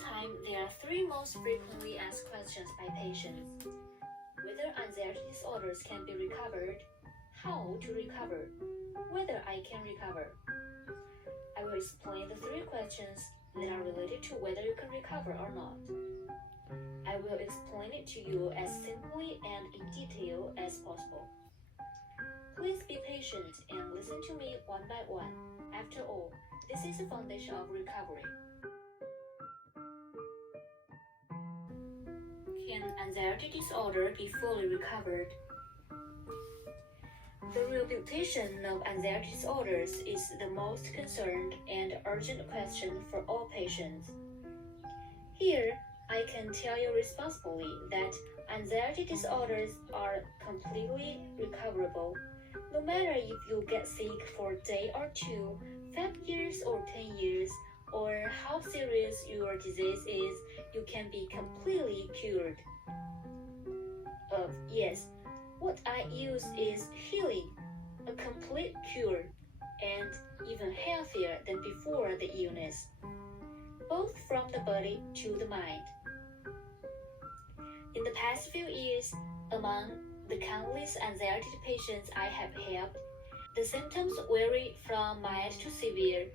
time, there are three most frequently asked questions by patients: whether anxiety disorders can be recovered, how to recover, whether I can recover. I will explain the three questions that are related to whether you can recover or not. I will explain it to you as simply and in detail as possible. Please be patient and listen to me one by one. After all, this is the foundation of recovery. Can anxiety disorder be fully recovered? The rehabilitation of anxiety disorders is the most concerned and urgent question for all patients. Here, I can tell you responsibly that anxiety disorders are completely recoverable. No matter if you get sick for a day or two, 5 years or 10 years, or how serious your disease is, you can be completely cured. Yes, what I use is healing, a complete cure, and even healthier than before the illness, both from the body to the mind. In the past few years, among the countless anxiety patients I have helped, the symptoms vary from mild to severe.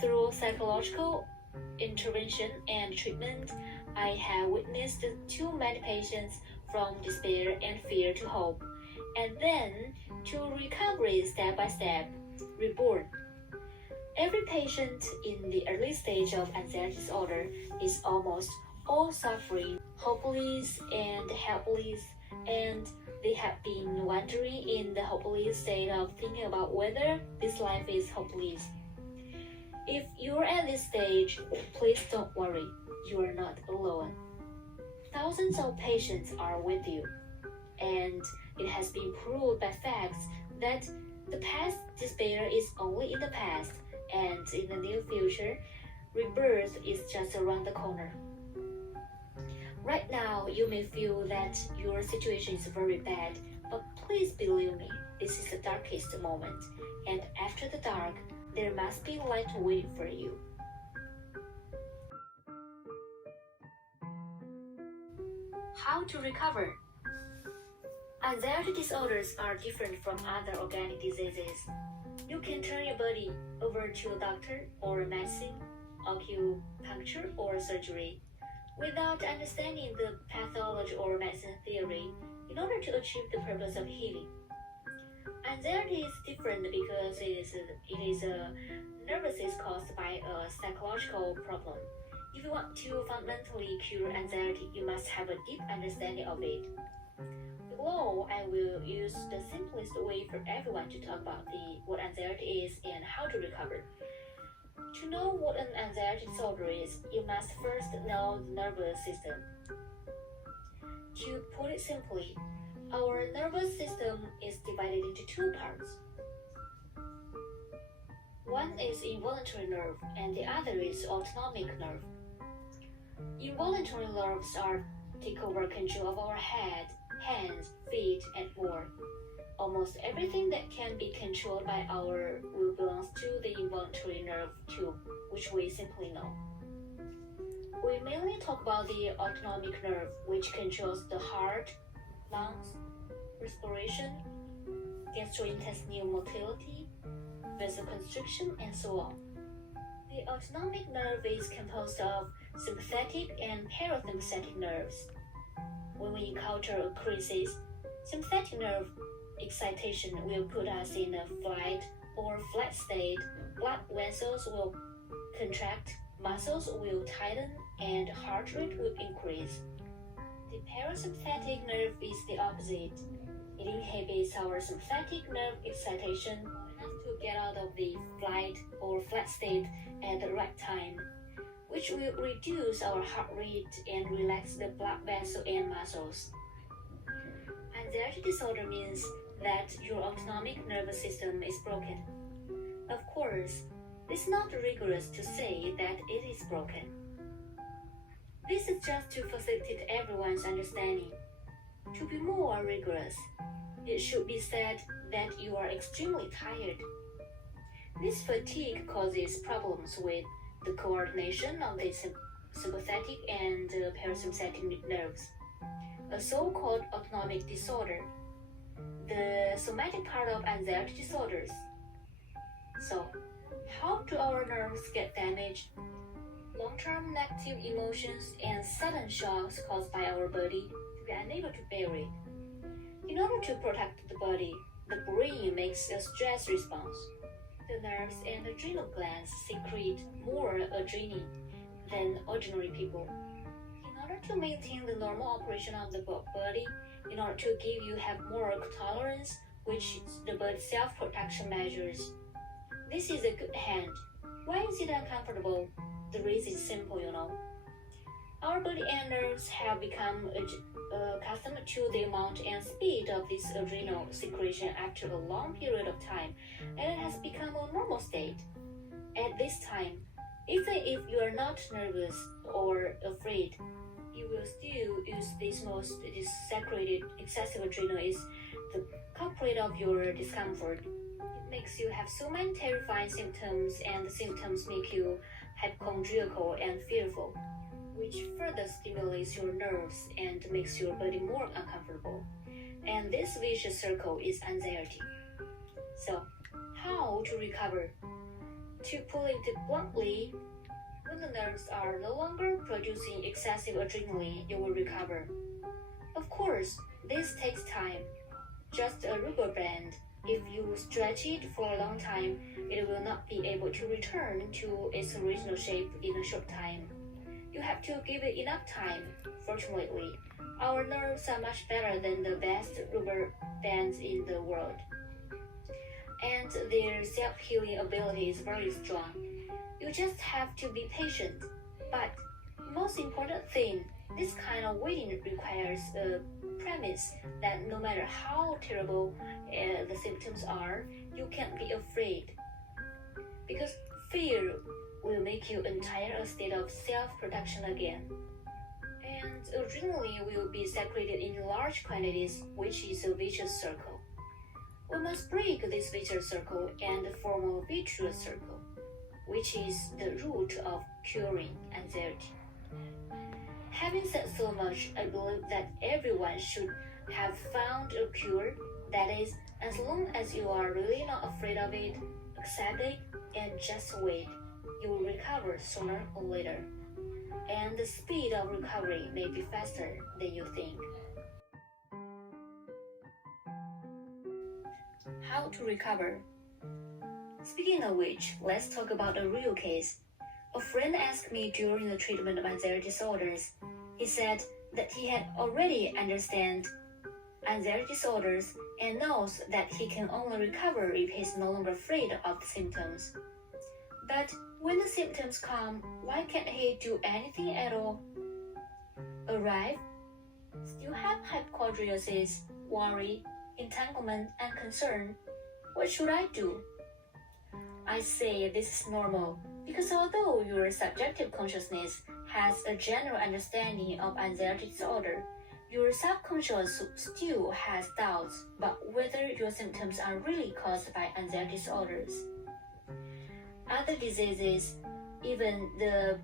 Through psychological intervention and treatment, I have witnessed too many patients from despair and fear to hope, and then to recovery step by step, reborn. Every patient in the early stage of anxiety disorder is almost all suffering, hopeless and helpless, and they have been wandering in the hopeless state of thinking about whether this life is hopeless. If you're at this stage, please don't worry, you are not alone. Thousands of patients are with you, and it has been proved by facts that the past despair is only in the past, and in the near future, rebirth is just around the corner. Right now, you may feel that your situation is very bad, but please believe me, this is the darkest moment, and after the dark, there must be light waiting for you. How to recover? Anxiety disorders are different from other organic diseases. You can turn your body over to a doctor or medicine, acupuncture or surgery, without understanding the pathology or medicine theory in order to achieve the purpose of healing. Anxiety is different because it is a nervous disease caused by a psychological problem. If you want to fundamentally cure anxiety, you must have a deep understanding of it. Below, I will use the simplest way for everyone to talk about what anxiety is and how to recover. To know what an anxiety disorder is, you must first know the nervous system. To put it simply, our nervous system is divided into two parts. One is involuntary nerve and the other is autonomic nerve. Involuntary nerves take over control of our head, hands, feet, and more. Almost everything that can be controlled by our will belongs to the involuntary nerve tube, which we simply know. We mainly talk about the autonomic nerve, which controls the heart, lungs, respiration, gastrointestinal motility, vasoconstriction, and so on. The autonomic nerve is composed of sympathetic and parasympathetic nerves. When we encounter a crisis, sympathetic nerve excitation will put us in a fight or flight state. Blood vessels will contract, muscles will tighten, and heart rate will increase. The parasympathetic nerve is the opposite. It inhibits our sympathetic nerve excitation to get out of the flight or flight state at the right time, which will reduce our heart rate and relax the blood vessel and muscles. Anxiety disorder means that your autonomic nervous system is broken. Of course, it's not rigorous to say that it is broken. This is just to facilitate everyone's understanding. To be more rigorous, it should be said that you are extremely tired. This fatigue causes problems with the coordination of the sympathetic and parasympathetic nerves, a so-called autonomic disorder, the somatic part of anxiety disorders. So, how do our nerves get damaged? Long-term negative emotions and sudden shocks caused by our body to be unable to bear it. In order to protect the body, the brain makes a stress response. The nerves and adrenal glands secrete more adrenaline than ordinary people. In order to maintain the normal operation of the body, in order to give you have more tolerance, which the body's self-protection measures. This is a good hand. Why is it uncomfortable? The reason is simple, Our body and nerves have become accustomed to the amount and speed of this adrenal secretion after a long period of time, and it has become a normal state. At this time, even if you are not nervous or afraid, you will still use this secreted excessive adrenal is the culprit of your discomfort. It makes you have so many terrifying symptoms, and the symptoms make you hypochondriacal and fearful, which further stimulates your nerves and makes your body more uncomfortable. And this vicious circle is anxiety. So, how to recover? To put it bluntly, when the nerves are no longer producing excessive adrenaline, you will recover. Of course, this takes time. Just a rubber band, if you stretch it for a long time, it will not be able to return to its original shape in a short time. You have to give it enough time. Fortunately, our nerves are much better than the best rubber bands in the world, and their self-healing ability is very strong. You just have to be patient. But most important thing, this kind of waiting requires a premise that no matter how terrible the symptoms are, you can't be afraid. Because fear will make you entire a state of self-protection again. And adrenaline will be secreted in large quantities, which is a vicious circle. We must break this vicious circle and form a virtuous circle, which is the root of curing anxiety. Having said so much, I believe that everyone should have found a cure. That is, as long as you are really not afraid of it, accept it and just wait. You will recover sooner or later. And the speed of recovery may be faster than you think. How to recover? Speaking of which, let's talk about a real case. A friend asked me during the treatment of anxiety disorders. He said that he had already understand anxiety disorders and knows that he can only recover if he's no longer afraid of the symptoms. But when the symptoms come, why can't he do anything at all? Arrive? Still have hypochondriasis, worry, entanglement, and concern. What should I do? I say this is normal because although your subjective consciousness has a general understanding of anxiety disorder, your subconscious still has doubts about whether your symptoms are really caused by anxiety disorders. Other diseases, even the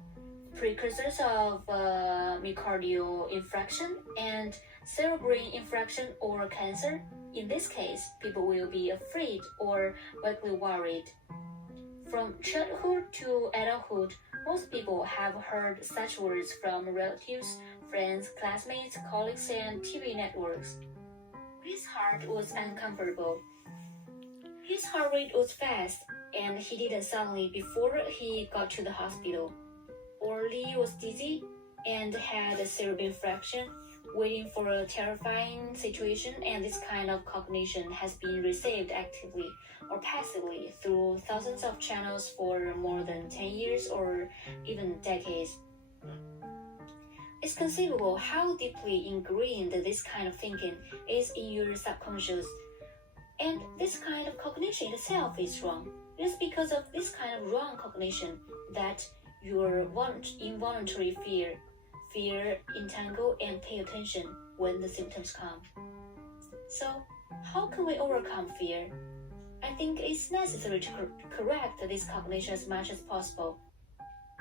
precursors of myocardial infarction and cerebral infarction or cancer, in this case, people will be afraid or vaguely worried. From childhood to adulthood, most people have heard such words from relatives, friends, classmates, colleagues, and TV networks. His heart was uncomfortable. His heart rate was fast, and he didn't suddenly before he got to the hospital. Or Lee was dizzy and had a cerebral infarction, waiting for a terrifying situation, and this kind of cognition has been received actively or passively through thousands of channels for more than 10 years or even decades. It's conceivable how deeply ingrained this kind of thinking is in your subconscious. And this kind of cognition itself is wrong. It is because of this kind of wrong cognition that your involuntary fear, entangle, and pay attention when the symptoms come. So, how can we overcome fear? I think it's necessary to correct this cognition as much as possible.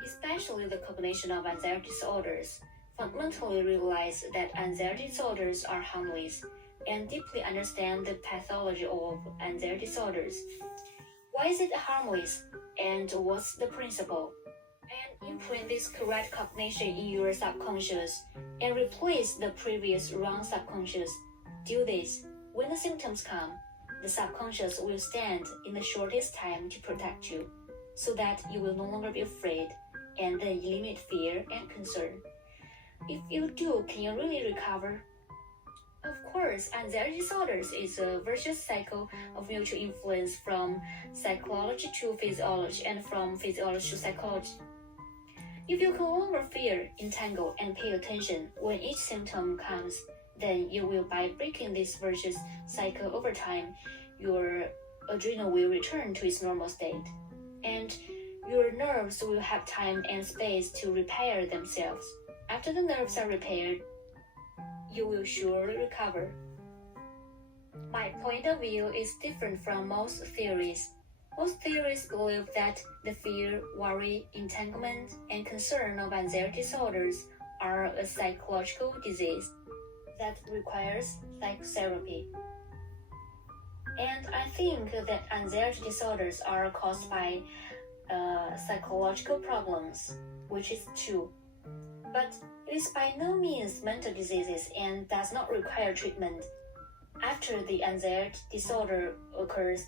especially the combination of anxiety disorders, fundamentally realize that anxiety disorders are harmless and deeply understand the pathology of anxiety disorders. Why is it harmless, and what's the principle? And imprint this correct cognition in your subconscious and replace the previous wrong subconscious. Do this. When the symptoms come, the subconscious will stand in the shortest time to protect you, so that you will no longer be afraid and then eliminate fear and concern. If you do, can you really recover? Of course, anxiety disorders is a virtuous cycle of mutual influence from psychology to physiology and from physiology to psychology. If you can no longer fear, entangle, and pay attention when each symptom comes, then you will, by breaking this virtuous cycle over time, your adrenal will return to its normal state, and your nerves will have time and space to repair themselves. After the nerves are repaired, you will surely recover. My point of view is different from most theories. Most theories believe that the fear, worry, entanglement, and concern of anxiety disorders are a psychological disease that requires psychotherapy. And I think that anxiety disorders are caused by psychological problems, which is true. But it is by no means mental diseases and does not require treatment. After the anxiety disorder occurs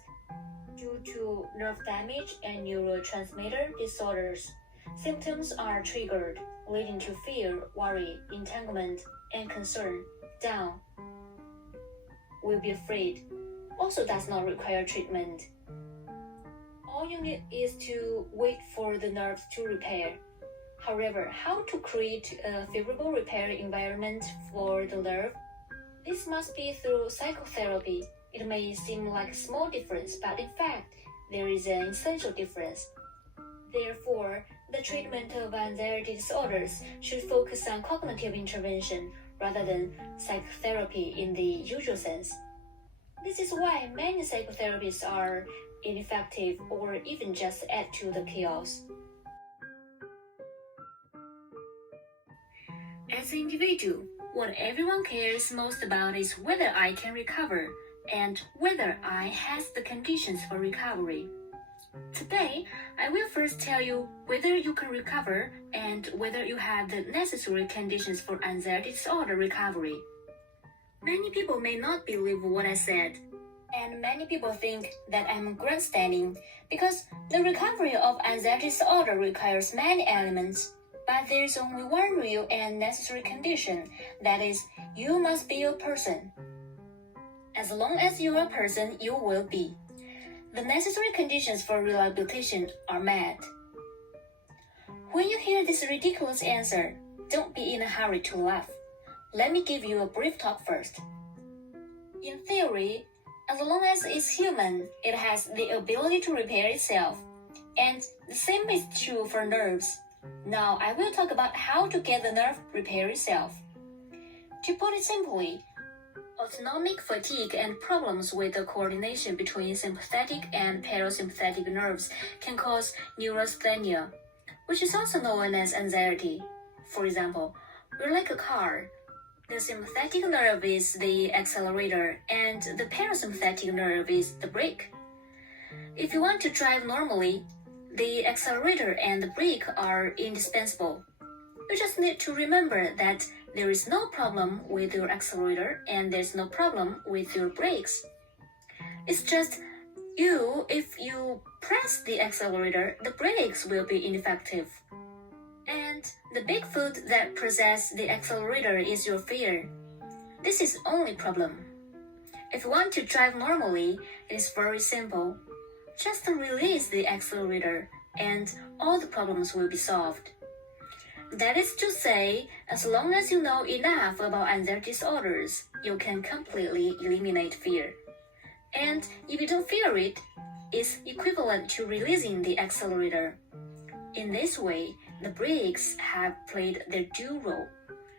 due to nerve damage and neurotransmitter disorders, symptoms are triggered, leading to fear, worry, entanglement, and concern. Down. Will be afraid. Also does not require treatment. All you need is to wait for the nerves to repair. However, how to create a favorable repair environment for the nerve? This must be through psychotherapy. It may seem like a small difference, but in fact, there is an essential difference. Therefore, the treatment of anxiety disorders should focus on cognitive intervention rather than psychotherapy in the usual sense. This is why many psychotherapies are ineffective or even just add to the chaos. As an individual, what everyone cares most about is whether I can recover and whether I has the conditions for recovery. Today, I will first tell you whether you can recover and whether you have the necessary conditions for anxiety disorder recovery. Many people may not believe what I said, and many people think that I'm grandstanding because the recovery of anxiety disorder requires many elements. But there is only one real and necessary condition, that is, you must be a person. As long as you are a person, you will be. The necessary conditions for rehabilitation are met. When you hear this ridiculous answer, don't be in a hurry to laugh. Let me give you a brief talk first. In theory, as long as it's human, it has the ability to repair itself. And the same is true for nerves. Now I will talk about how to get the nerve repair itself. To put it simply, autonomic fatigue and problems with the coordination between sympathetic and parasympathetic nerves can cause neurasthenia, which is also known as anxiety. For example, we're like a car. The sympathetic nerve is the accelerator and the parasympathetic nerve is the brake. If you want to drive normally, the accelerator and the brake are indispensable. You just need to remember that there is no problem with your accelerator and there's no problem with your brakes. It's just if you press the accelerator, the brakes will be ineffective. And the big foot that presses the accelerator is your fear. This is the only problem. If you want to drive normally, it is very simple. Just release the accelerator and all the problems will be solved. That is to say, as long as you know enough about anxiety disorders, you can completely eliminate fear. And if you don't fear it, it's equivalent to releasing the accelerator. In this way, the brakes have played their due role.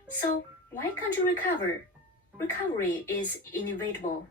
So why can't you recover? Recovery is inevitable.